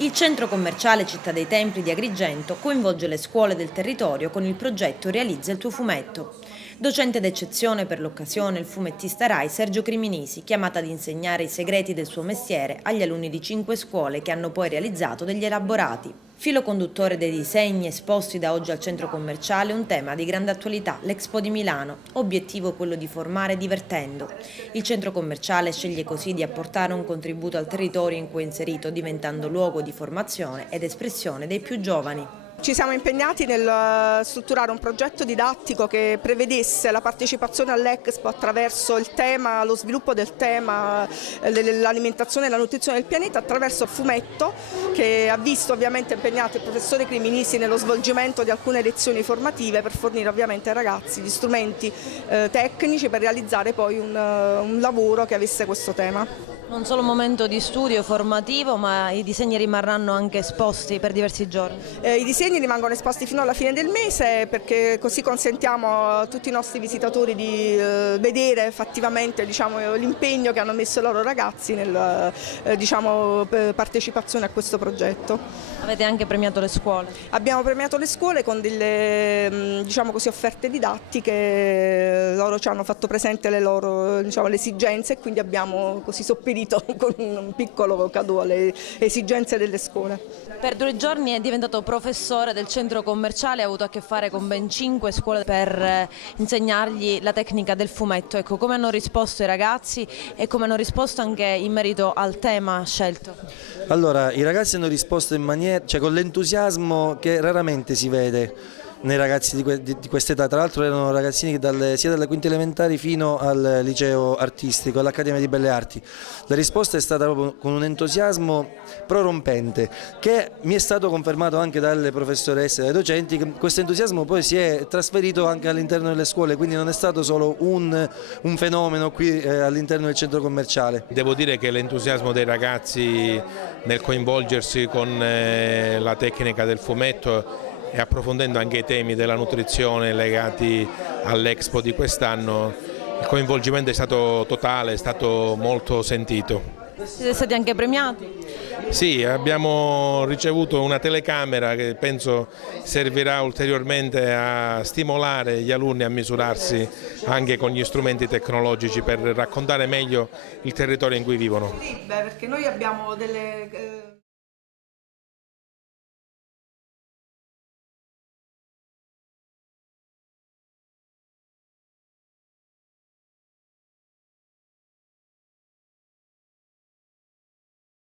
Il centro commerciale Città dei Templi di Agrigento coinvolge le scuole del territorio con il progetto Realizza il tuo fumetto. Docente d'eccezione per l'occasione il fumettista Rai Sergio Criminisi, chiamata ad insegnare i segreti del suo mestiere agli alunni di 5 scuole che hanno poi realizzato degli elaborati. Filo conduttore dei disegni esposti da oggi al centro commerciale un tema di grande attualità, l'Expo di Milano, obiettivo quello di formare divertendo. Il centro commerciale sceglie così di apportare un contributo al territorio in cui è inserito, diventando luogo di formazione ed espressione dei più giovani. Ci siamo impegnati nel strutturare un progetto didattico che prevedesse la partecipazione all'Expo attraverso il tema, lo sviluppo del tema, l'alimentazione e la nutrizione del pianeta attraverso il fumetto, che ha visto ovviamente impegnato il professore Criminisi nello svolgimento di alcune lezioni formative per fornire ovviamente ai ragazzi gli strumenti tecnici per realizzare poi un lavoro che avesse questo tema. Non solo un momento di studio formativo, ma i disegni rimarranno anche esposti per diversi giorni. I disegni rimangono esposti fino alla fine del mese perché così consentiamo a tutti i nostri visitatori di vedere fattivamente l'impegno che hanno messo i loro ragazzi nella partecipazione a questo progetto. Avete anche premiato le scuole? Abbiamo premiato le scuole con delle offerte didattiche, loro ci hanno fatto presente le loro le esigenze e quindi abbiamo così sopperito con un piccolo cadeau alle esigenze delle scuole. Per 2 giorni è diventato professore del centro commerciale, ha avuto a che fare con ben 5 scuole per insegnargli la tecnica del fumetto. Ecco, come hanno risposto i ragazzi e come hanno risposto anche in merito al tema scelto? Allora, i ragazzi hanno risposto in maniera, con l'entusiasmo che raramente si vede nei ragazzi di quest'età. Tra l'altro erano ragazzini sia dalle quinte elementari fino al liceo artistico, all'Accademia di Belle Arti. La risposta è stata proprio con un entusiasmo prorompente, che mi è stato confermato anche dalle professoresse e dai docenti, che questo entusiasmo poi si è trasferito anche all'interno delle scuole, quindi non è stato solo un fenomeno qui all'interno del centro commerciale. Devo dire che l'entusiasmo dei ragazzi nel coinvolgersi con la tecnica del fumetto e approfondendo anche i temi della nutrizione legati all'Expo di quest'anno, il coinvolgimento è stato totale, è stato molto sentito. Siete stati anche premiati? Sì, abbiamo ricevuto una telecamera che penso servirà ulteriormente a stimolare gli alunni a misurarsi anche con gli strumenti tecnologici per raccontare meglio il territorio in cui vivono. Perché noi abbiamo delle